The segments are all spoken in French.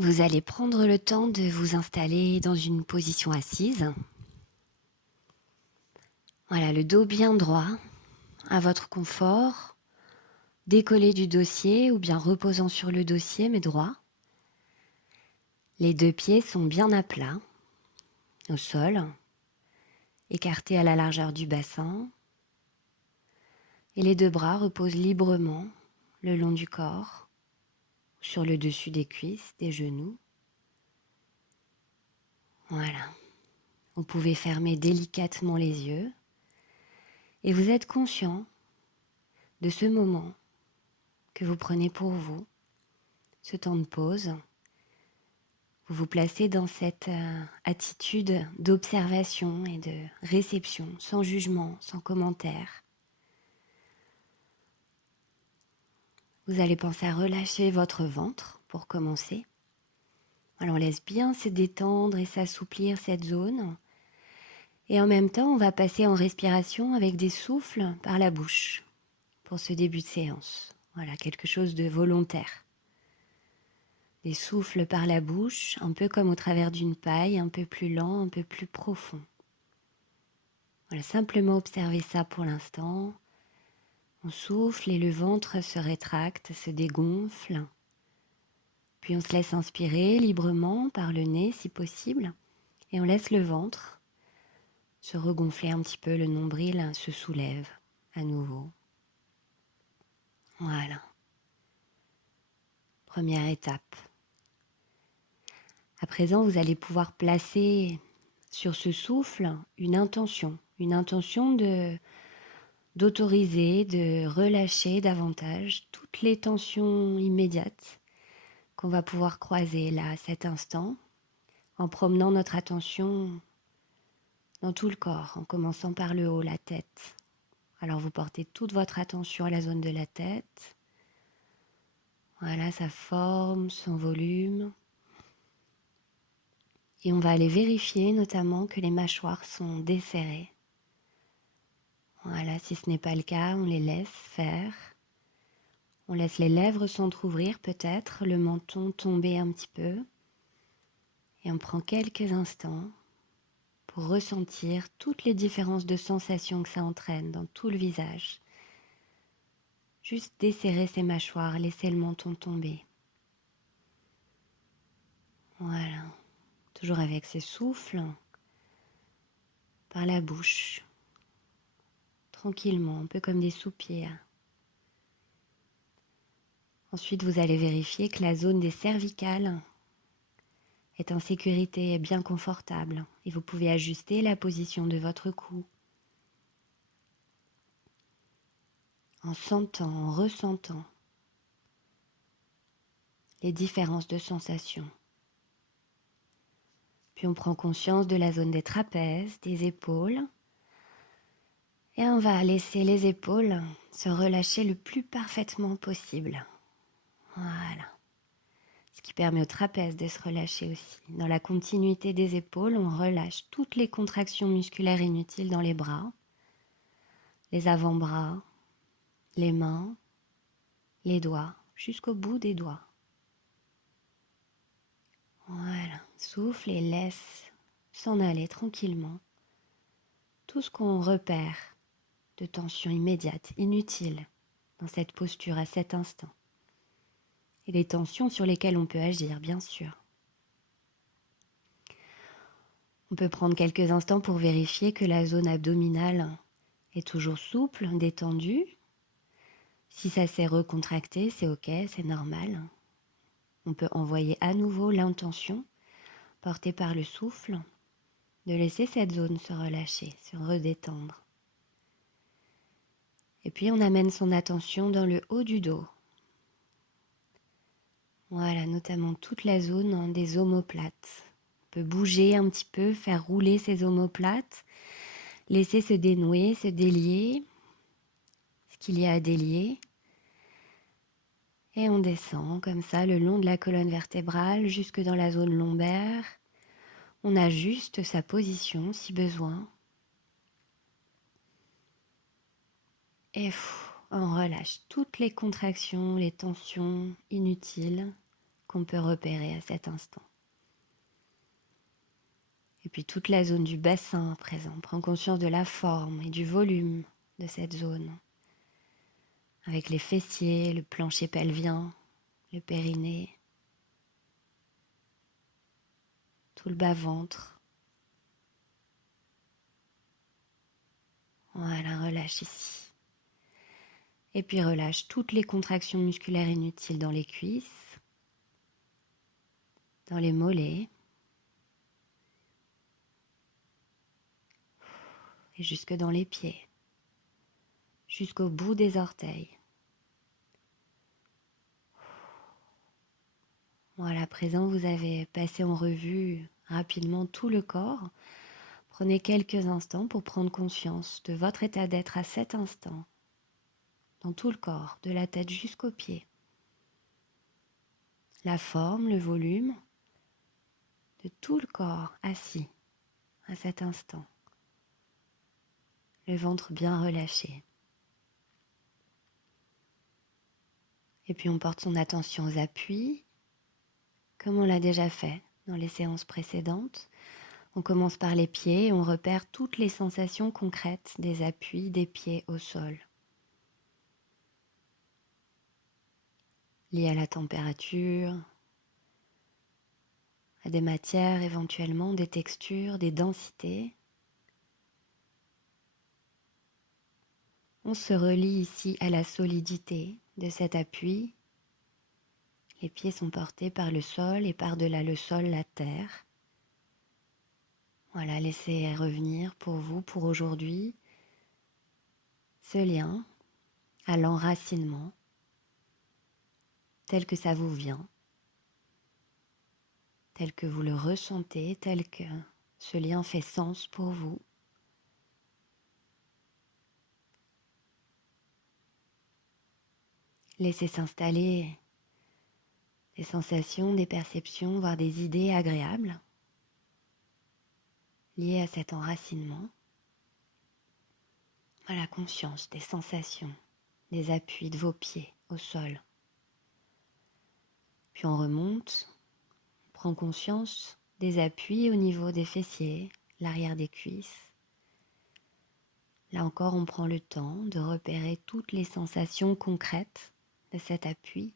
Vous allez prendre le temps de vous installer dans une position assise. Voilà, le dos bien droit, à votre confort, décollé du dossier ou bien reposant sur le dossier mais droit. Les deux pieds sont bien à plat, au sol, écartés à la largeur du bassin. Et les deux bras reposent librement le long du corps, sur le dessus des cuisses, des genoux. Voilà. Vous pouvez fermer délicatement les yeux et vous êtes conscient de ce moment que vous prenez pour vous, ce temps de pause. Vous vous placez dans cette attitude d'observation et de réception, sans jugement, sans commentaire. Vous allez penser à relâcher votre ventre pour commencer. Alors on laisse bien se détendre et s'assouplir cette zone. Et en même temps, on va passer en respiration avec des souffles par la bouche pour ce début de séance. Voilà, quelque chose de volontaire. Des souffles par la bouche, un peu comme au travers d'une paille, un peu plus lent, un peu plus profond. Voilà, simplement observer ça pour l'instant. On souffle et le ventre se rétracte, se dégonfle. Puis on se laisse inspirer librement par le nez si possible. Et on laisse le ventre se regonfler un petit peu, le nombril se soulève à nouveau. Voilà. Première étape. À présent, vous allez pouvoir placer sur ce souffle une intention d'autoriser, de relâcher davantage toutes les tensions immédiates qu'on va pouvoir croiser là à cet instant, en promenant notre attention dans tout le corps, en commençant par le haut, la tête. Alors vous portez toute votre attention à la zone de la tête. Voilà sa forme, son volume. Et on va aller vérifier notamment que les mâchoires sont desserrées. Voilà, si ce n'est pas le cas, on les laisse faire. On laisse les lèvres s'entrouvrir peut-être, le menton tomber un petit peu. Et on prend quelques instants pour ressentir toutes les différences de sensations que ça entraîne dans tout le visage. Juste desserrer ses mâchoires, laisser le menton tomber. Voilà, toujours avec ses souffles par la bouche, tranquillement, un peu comme des soupirs. Ensuite, vous allez vérifier que la zone des cervicales est en sécurité et bien confortable. Et vous pouvez ajuster la position de votre cou en sentant, en ressentant les différences de sensations. Puis on prend conscience de la zone des trapèzes, des épaules. Et on va laisser les épaules se relâcher le plus parfaitement possible. Voilà. Ce qui permet au trapèze de se relâcher aussi. Dans la continuité des épaules, on relâche toutes les contractions musculaires inutiles dans les bras, les avant-bras, les mains, les doigts, jusqu'au bout des doigts. Voilà, souffle et laisse s'en aller tranquillement. Tout ce qu'on repère de tension immédiate, inutile, dans cette posture à cet instant. Et les tensions sur lesquelles on peut agir, bien sûr. On peut prendre quelques instants pour vérifier que la zone abdominale est toujours souple, détendue. Si ça s'est recontracté, c'est ok, c'est normal. On peut envoyer à nouveau l'intention, portée par le souffle, de laisser cette zone se relâcher, se redétendre. Et puis on amène son attention dans le haut du dos. Voilà, notamment toute la zone des omoplates. On peut bouger un petit peu, faire rouler ces omoplates, laisser se dénouer, se délier, ce qu'il y a à délier. Et on descend comme ça le long de la colonne vertébrale jusque dans la zone lombaire. On ajuste sa position si besoin. Et on relâche toutes les contractions, les tensions inutiles qu'on peut repérer à cet instant. Et puis toute la zone du bassin à présent. Prends conscience de la forme et du volume de cette zone. Avec les fessiers, le plancher pelvien, le périnée, tout le bas-ventre. Voilà, relâche ici. Et puis relâche toutes les contractions musculaires inutiles dans les cuisses, dans les mollets et jusque dans les pieds, jusqu'au bout des orteils. Voilà, à présent vous avez passé en revue rapidement tout le corps. Prenez quelques instants pour prendre conscience de votre état d'être à cet instant, dans tout le corps, de la tête jusqu'aux pieds. La forme, le volume de tout le corps assis à cet instant. Le ventre bien relâché. Et puis on porte son attention aux appuis, comme on l'a déjà fait dans les séances précédentes. On commence par les pieds et on repère toutes les sensations concrètes des appuis des pieds au sol. Liées à la température, à des matières éventuellement, des textures, des densités. On se relie ici à la solidité de cet appui. Les pieds sont portés par le sol et par-delà le sol, la terre. Voilà, laissez revenir pour vous, pour aujourd'hui, ce lien à l'enracinement, tel que ça vous vient, tel que vous le ressentez, tel que ce lien fait sens pour vous. Laissez s'installer des sensations, des perceptions, voire des idées agréables liées à cet enracinement. Voilà, conscience des sensations, des appuis de vos pieds au sol. Puis on remonte, on prend conscience des appuis au niveau des fessiers, l'arrière des cuisses. Là encore, on prend le temps de repérer toutes les sensations concrètes de cet appui.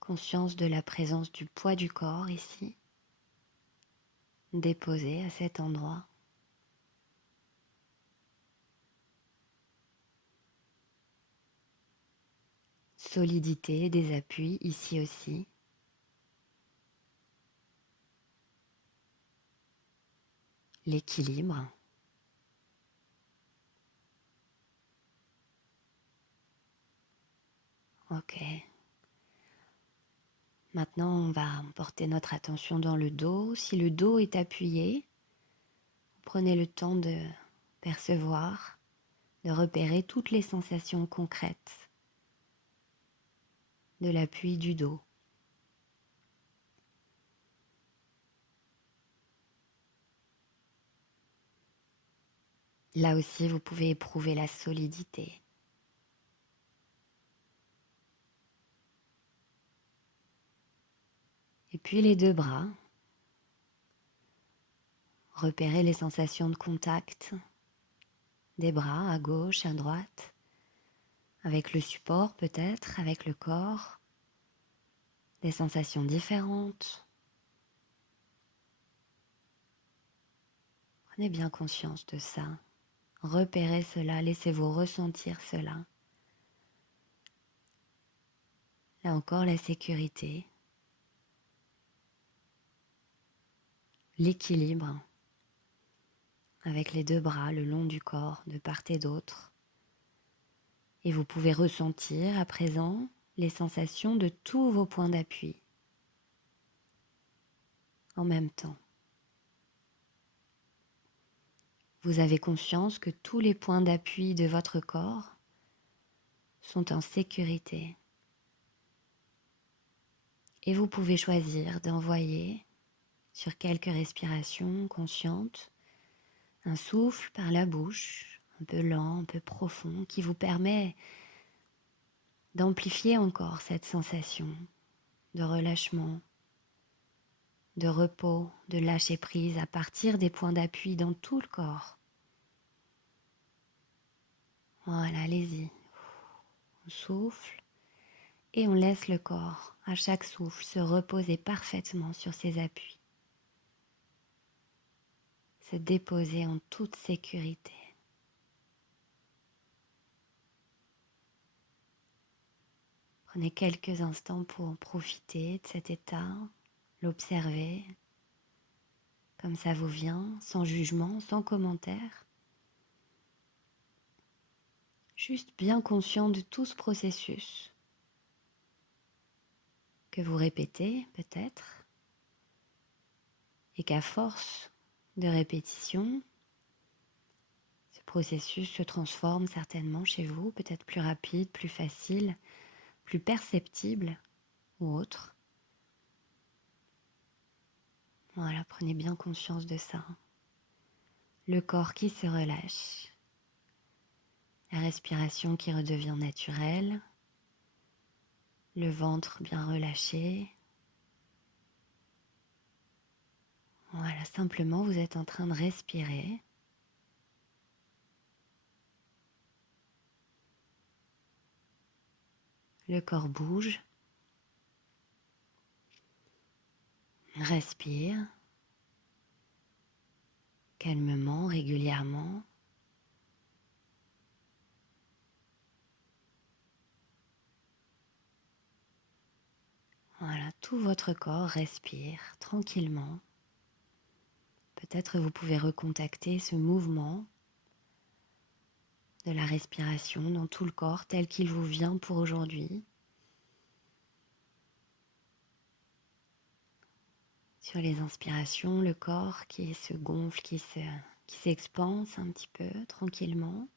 Conscience de la présence du poids du corps ici, déposé à cet endroit. Solidité des appuis ici aussi. L'équilibre. Ok. Maintenant, on va porter notre attention dans le dos. Si le dos est appuyé, prenez le temps de percevoir, de repérer toutes les sensations concrètes de l'appui du dos. Là aussi, vous pouvez éprouver la solidité. Et puis les deux bras. Repérez les sensations de contact des bras à gauche, à droite, avec le support peut-être, avec le corps. Des sensations différentes. Prenez bien conscience de ça. Repérez cela, laissez-vous ressentir cela. Là encore, la sécurité, l'équilibre avec les deux bras le long du corps, de part et d'autre. Et vous pouvez ressentir à présent les sensations de tous vos points d'appui en même temps. Vous avez conscience que tous les points d'appui de votre corps sont en sécurité. Et vous pouvez choisir d'envoyer sur quelques respirations conscientes Un souffle par la bouche, un peu lent, un peu profond, qui vous permet d'amplifier encore cette sensation de relâchement, de repos, de lâcher prise à partir des points d'appui dans tout le corps. Voilà, allez-y. On souffle et on laisse le corps, à chaque souffle, se reposer parfaitement sur ses appuis. Se déposer en toute sécurité. Prenez quelques instants pour profiter de cet état, l'observer comme ça vous vient, sans jugement, sans commentaire. Juste bien conscient de tout ce processus que vous répétez peut-être et qu'à force de répétition, ce processus se transforme certainement chez vous, peut-être plus rapide, plus facile, plus perceptible ou autre. Voilà, prenez bien conscience de ça. Le corps qui se relâche, la respiration qui redevient naturelle, le ventre bien relâché. Voilà, simplement vous êtes en train de respirer. Le corps bouge, respire calmement, régulièrement. Voilà, tout votre corps respire tranquillement. Peut-être vous pouvez recontacter ce mouvement de la respiration dans tout le corps tel qu'il vous vient pour aujourd'hui. Sur les inspirations, le corps qui se gonfle, qui s'expanse un petit peu tranquillement.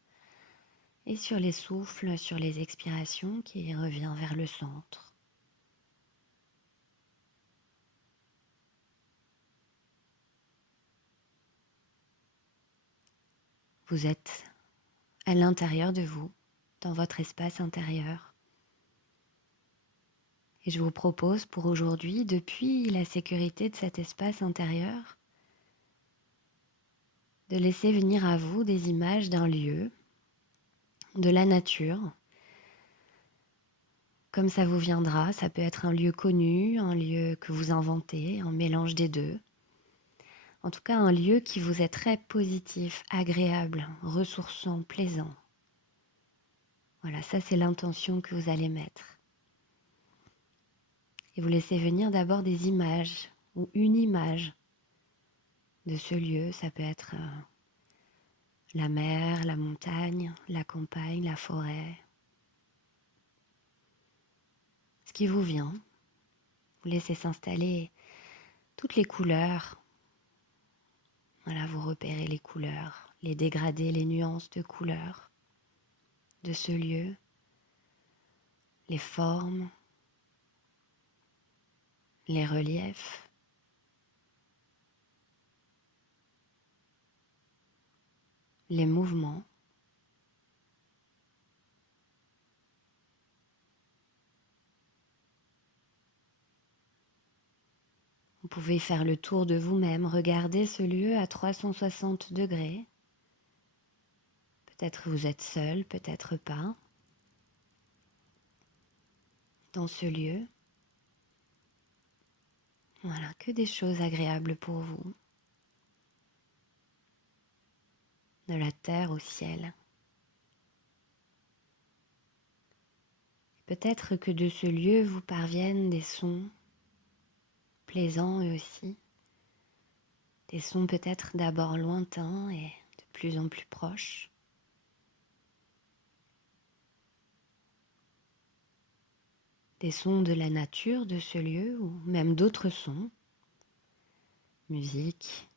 Et sur les souffles, sur les expirations, qui revient vers le centre. Vous êtes à l'intérieur de vous, dans votre espace intérieur. Et je vous propose pour aujourd'hui, depuis la sécurité de cet espace intérieur, de laisser venir à vous des images d'un lieu, de la nature, comme ça vous viendra. Ça peut être un lieu connu, un lieu que vous inventez, un mélange des deux. En tout cas, un lieu qui vous est très positif, agréable, ressourçant, plaisant. Voilà, ça c'est l'intention que vous allez mettre. Et vous laissez venir d'abord des images ou une image de ce lieu. Ça peut être la mer, la montagne, la campagne, la forêt. Ce qui vous vient, vous laissez s'installer toutes les couleurs. Voilà, vous repérez les couleurs, les dégradés, les nuances de couleurs de ce lieu, les formes, les reliefs. Les mouvements. Vous pouvez faire le tour de vous-même, regarder ce lieu à 360 degrés. Peut-être vous êtes seul, peut-être pas, dans ce lieu. Voilà, que des choses agréables pour vous. De la terre au ciel. Peut-être que de ce lieu vous parviennent des sons plaisants eux aussi. Des sons peut-être d'abord lointains et de plus en plus proches. Des sons de la nature de ce lieu ou même d'autres sons. Musique,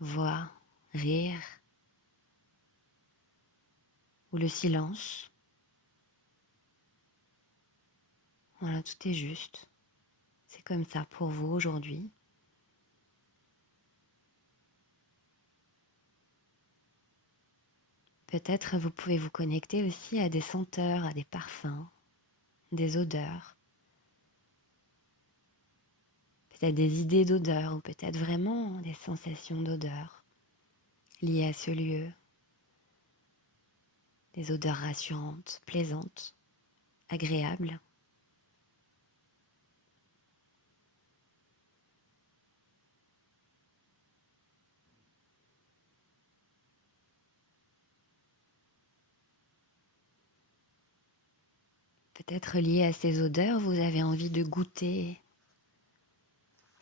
voix, rire ou le silence. Voilà, tout est juste. C'est comme ça pour vous aujourd'hui. Peut-être vous pouvez vous connecter aussi à des senteurs, à des parfums, des odeurs, peut-être des idées d'odeurs ou peut-être vraiment des sensations d'odeur liées à ce lieu, des odeurs rassurantes, plaisantes, agréables. Peut-être liées à ces odeurs, vous avez envie de goûter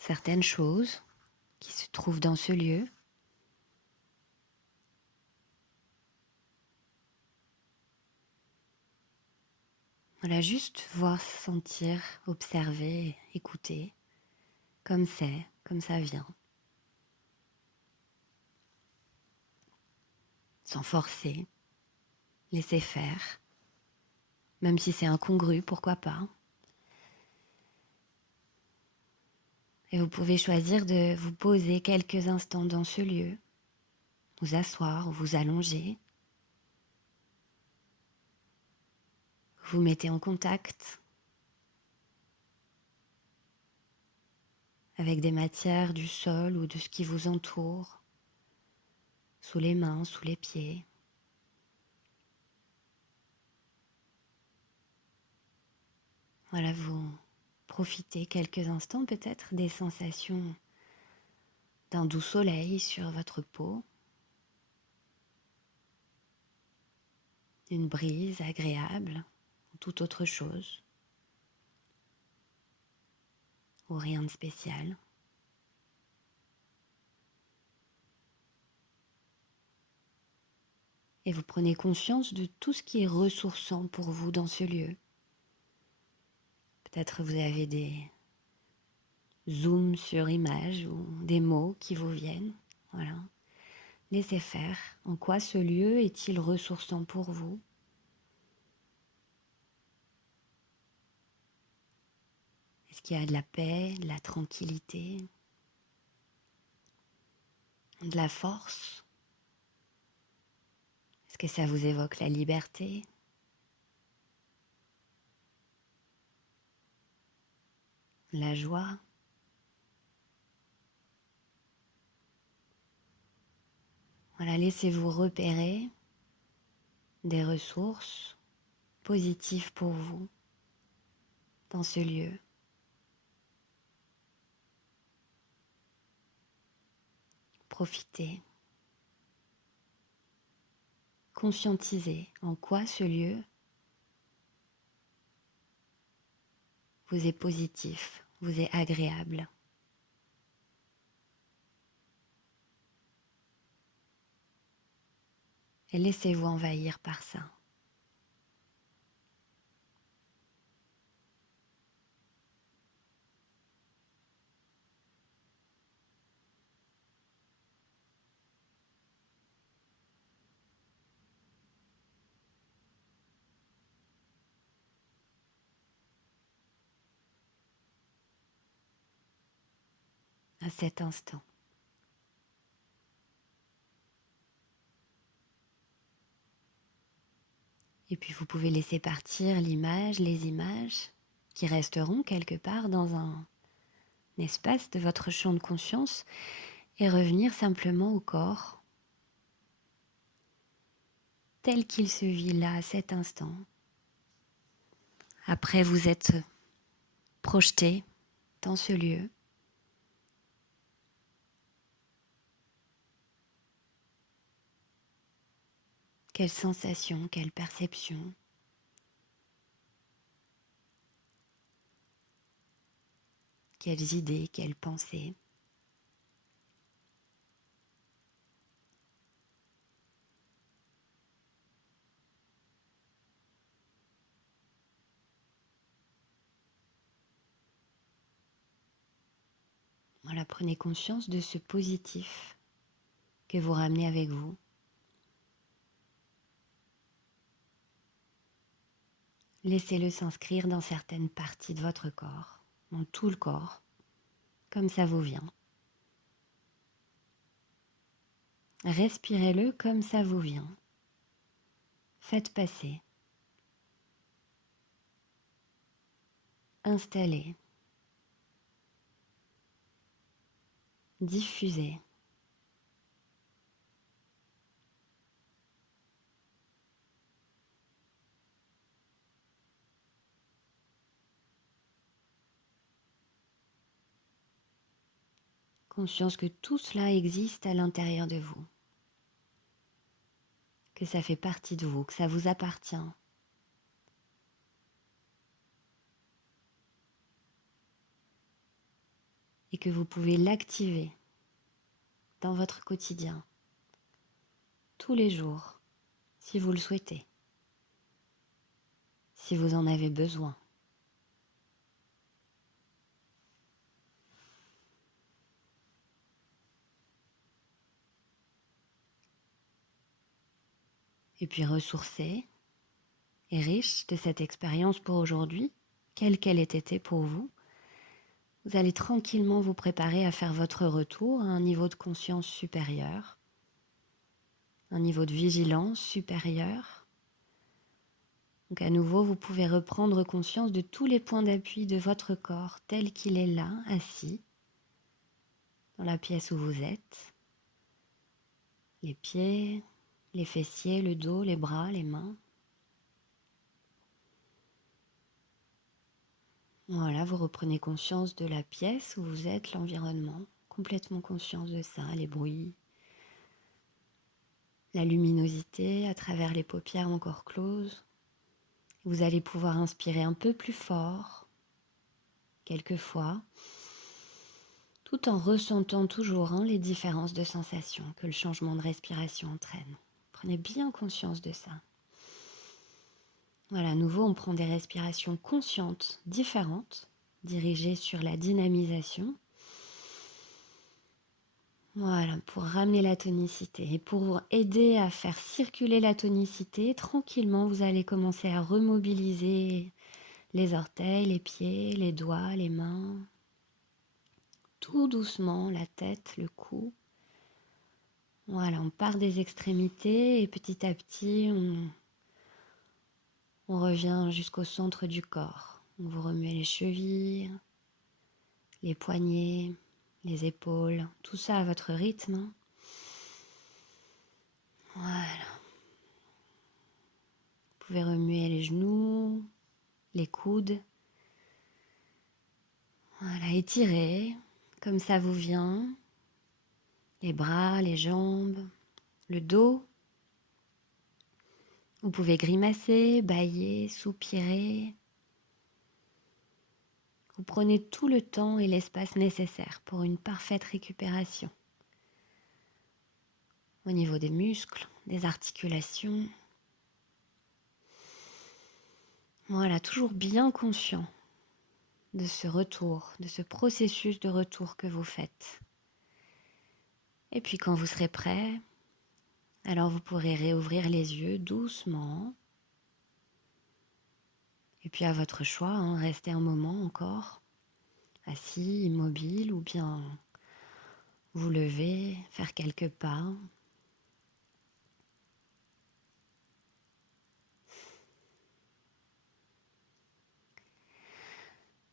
certaines choses qui se trouvent dans ce lieu. Voilà, juste voir, sentir, observer, écouter, comme c'est, comme ça vient, sans forcer, laisser faire, même si c'est incongru, pourquoi pas. Et vous pouvez choisir de vous poser quelques instants dans ce lieu, vous asseoir ou vous allonger. Vous mettez en contact avec des matières du sol ou de ce qui vous entoure, sous les mains, sous les pieds. Voilà, vous profitez quelques instants peut-être des sensations d'un doux soleil sur votre peau, d'une brise agréable, ou toute autre chose, ou rien de spécial. Et vous prenez conscience de tout ce qui est ressourçant pour vous dans ce lieu. Peut-être vous avez des zooms sur image ou des mots qui vous viennent. Voilà. Laissez faire. En quoi ce lieu est-il ressourçant pour vous? Est-ce qu'il y a de la paix, de la tranquillité, de la force? Est-ce que ça vous évoque la liberté? La joie? Voilà, laissez-vous repérer des ressources positives pour vous dans ce lieu. Profitez. Conscientisez en quoi ce lieu vous est positif, vous est agréable. Et laissez-vous envahir par ça. À cet instant. Et puis vous pouvez laisser partir l'image, les images qui resteront quelque part dans un espace de votre champ de conscience et revenir simplement au corps tel qu'il se vit là à cet instant. Après vous êtes projeté dans ce lieu. Quelle sensation, quelle perception, quelles idées, quelles pensées. Voilà, prenez conscience de ce positif que vous ramenez avec vous. Laissez-le s'inscrire dans certaines parties de votre corps, dans tout le corps, comme ça vous vient. Respirez-le comme ça vous vient. Faites passer, installez, diffusez. Conscience que tout cela existe à l'intérieur de vous, que ça fait partie de vous, que ça vous appartient. Et que vous pouvez l'activer dans votre quotidien, tous les jours, si vous le souhaitez, si vous en avez besoin. Et puis ressourcé et riche de cette expérience pour aujourd'hui, quelle qu'elle ait été pour vous, vous allez tranquillement vous préparer à faire votre retour à un niveau de conscience supérieur, un niveau de vigilance supérieur. Donc à nouveau, vous pouvez reprendre conscience de tous les points d'appui de votre corps tel qu'il est là, assis, dans la pièce où vous êtes. Les pieds, les fessiers, le dos, les bras, les mains. Voilà, vous reprenez conscience de la pièce où vous êtes, l'environnement, complètement conscience de ça, les bruits, la luminosité à travers les paupières encore closes. Vous allez pouvoir inspirer un peu plus fort, quelquefois, tout en ressentant toujours les différences de sensations que le changement de respiration entraîne. Prenez bien conscience de ça. Voilà, à nouveau, on prend des respirations conscientes, différentes, dirigées sur la dynamisation. Voilà, pour ramener la tonicité. Et pour aider à faire circuler la tonicité, tranquillement, vous allez commencer à remobiliser les orteils, les pieds, les doigts, les mains. Tout doucement, la tête, le cou. Voilà, on part des extrémités et petit à petit, on revient jusqu'au centre du corps. Vous remuez les chevilles, les poignets, les épaules, tout ça à votre rythme. Voilà. Vous pouvez remuer les genoux, les coudes. Voilà, étirez comme ça vous vient. Les bras, les jambes, le dos. Vous pouvez grimacer, bâiller, soupirer. Vous prenez tout le temps et l'espace nécessaire pour une parfaite récupération. Au niveau des muscles, des articulations. Voilà, toujours bien conscient de ce retour, de ce processus de retour que vous faites. Et puis quand vous serez prêt, alors vous pourrez réouvrir les yeux doucement. Et puis à votre choix, restez un moment encore assis, immobile, ou bien vous lever, faire quelques pas.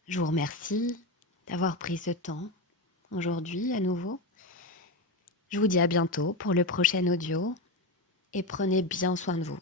Je vous remercie d'avoir pris ce temps aujourd'hui à nouveau. Je vous dis à bientôt pour le prochain audio et prenez bien soin de vous.